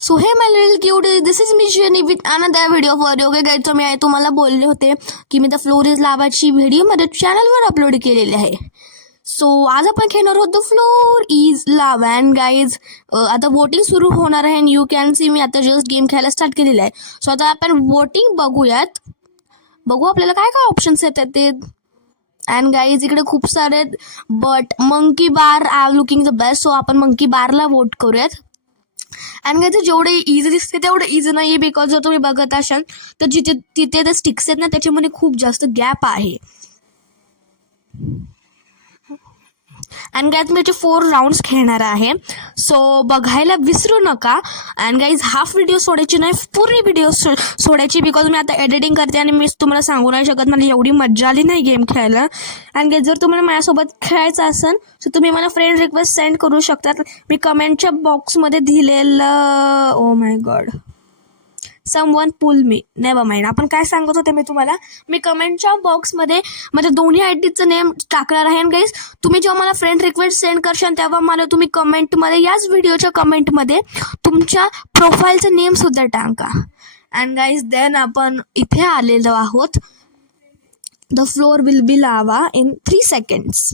So hey my little cuties, this is me Shani with another video for you. Okay guys, मी तुम्हाला बोलले होते की मी द फ्लोर इज लावाची व्हिडिओ माझ्या चॅनलवर अपलोड केलेली आहे. सो आज आपण खेळणार होतो फ्लोर इज लावा. अँड गाईज आता वोटिंग सुरू होणार आहे. अँड यू कॅन सी मी आता जस्ट गेम खेळायला स्टार्ट केलेला आहे. सो आता आपण वोटिंग बघूयात. बघू आपल्याला काय काय ऑप्शन्स येतात ते. अँड गाईज इकडे खूप सारे, but monkey bar are looking the best. So आपण मंकी बारला वोट करूयात. अँड गाईज जेवढे इझी दिसते तेवढं इझी नाही आहे, बिकॉज जर तुम्ही बघत असाल तर तिथे ते स्टिक्स आहेत ना, त्याच्यामध्ये खूप जास्त गॅप आहे. अँड गाईज मी 4 राऊंड्स खेळणार आहे. सो बघायला विसरू नका. अँड गाईज हाफ व्हिडिओ सोडायची नाही, पूर्ण व्हिडिओ सोडायची, बिकॉज मी आता एडिटिंग करते आणि मी तुम्हाला सांगू नाही शकत मला एवढी मजा आली नाही गेम खेळायला. अँड गाईज जर तुम्हाला माझ्यासोबत खेळायचं असेल तर तुम्ही मला फ्रेंड रिक्वेस्ट सेंड करू शकतात. मी कमेंटच्या बॉक्समध्ये दिलेलं, oh my god, someone pull me, never mind. आपण काय सांगत होते मी तुम्हाला, मी कमेंटच्या बॉक्समध्ये माझ्या दोन्ही आयडीचं नेम टाकणार आहे. गाईज तुम्ही जेव्हा मला फ्रेंड रिक्वेस्ट सेंड करशाल तेव्हा मला तुम्ही कमेंटमध्ये, याच व्हिडिओच्या कमेंटमध्ये तुमच्या प्रोफाईलचं नेमसुद्धा टाका. अँड गाईज देन आपण इथे आलेलो आहोत. द फ्लोर विल बी लावा इन 3 seconds.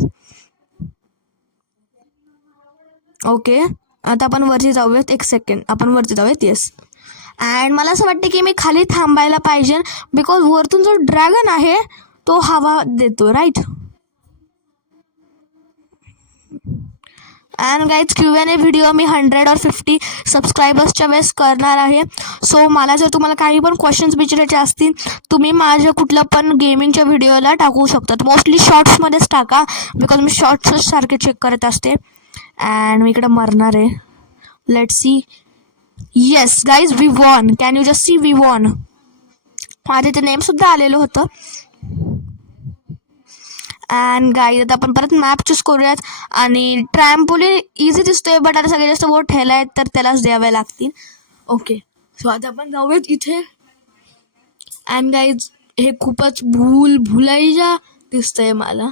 ओके, आता आपण वरती जाऊयात. 1 सेकंड, आपण वरती जाऊयात. येस. अँड मला असं वाटतं की मी खाली थांबायला पाहिजे, बिकॉज वरतून जो ड्रॅगन आहे तो हवा देतो, right. And guys Q&A video मी 100 or 50 सबस्क्रायबर्सच्या वेळेस करणार आहे. सो मला जर तुम्हाला काही पण क्वेश्चन्स विचारायचे असतील तुम्ही माझ्या कुठल्या पण गेमिंगच्या व्हिडिओला टाकू शकतात. मोस्टली शॉर्ट्समध्येच टाका, बिकॉज मी शॉर्ट्सच सारखे चेक करत असते. अँड मी इकडे मरणार आहे. Let's see. Yes guys, we won. Can you just see, we won. माझे ते नेमसुद्धा आलेलं होतं. अँड गाईज आता आपण परत मॅप चूज करूयात. आणि ट्रॅम्पोलिन इझी दिसतोय, बट आता सगळे जास्त वोट ठेवला आहेत तर त्यालाच द्यावे लागतील. ओके, सो आता आपण जाऊयात इथे. अँड गाईज हे खूपच भुलैया दिसतंय मला.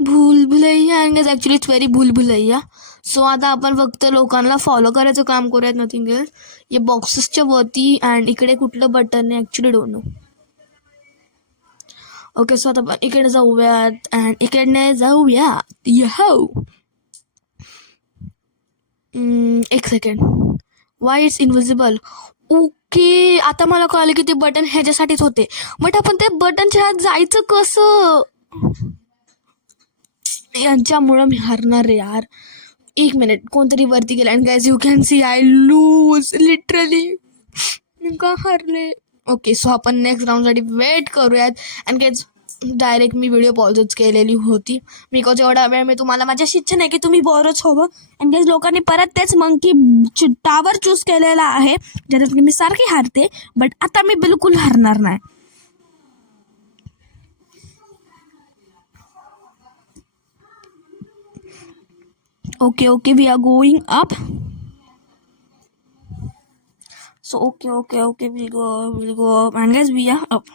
Bhulaiyaa. And guys actually it's very Bhulaiyaa. So आता आपण फक्त लोकांना फॉलो करायचं काम करूयात, नथिंग एल्स. या बॉक्सेसच्या वरती. अँड इकडे कुठलं बटन आहे actually don't know. Okay, so आता आपण इकडे जाऊयात. अँड इकडे जाऊयात. हो, 1 second. Why it's invisible. Okay, आता मला कळलं की ते बटन ह्याच्यासाठीच होते, बट आपण ते बटनच्या आत जायचं कसं? यांच्यामुळं मी हरणार रे यार. 1 मिनिट, कोणतरी वरती गेला. And guys you can see I lose literally. मी का हरले. ओके, सो आपण नेक्स्ट राऊंडसाठी वेट करूयात. अँड गाईज डायरेक्ट मी व्हिडिओ पॉजच केलेली होती, बिकॉज एवढा वेळ मी तुम्हाला, माझ्याशी इच्छा नाही की तुम्ही बोरच हवं. अँड गाईज लोकांनी परत तेच मंकी टावर चूज केलेला आहे, ज्याच्यात मी सारखी हारते, बट आता मी बिलकुल हारणार नाही. Okay, we are going up. So okay, we'll go up. And guys, we are up.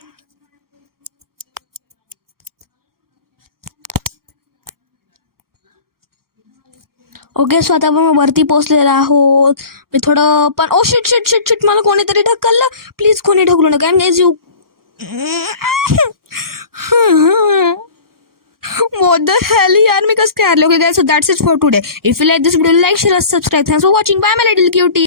Okay, so आता आपण वरती पोहोचलेला आहोत. मी थोडं पण, ओ शिट, मला कोणीतरी ढकललं. प्लीज कोणी ढकलू नका. And guys you what the hell यार, मी कसं काय हारले. Okay guys, so that's it for today. If you like this video, like, share, subscribe. Thanks for watching. Bye my little cutie.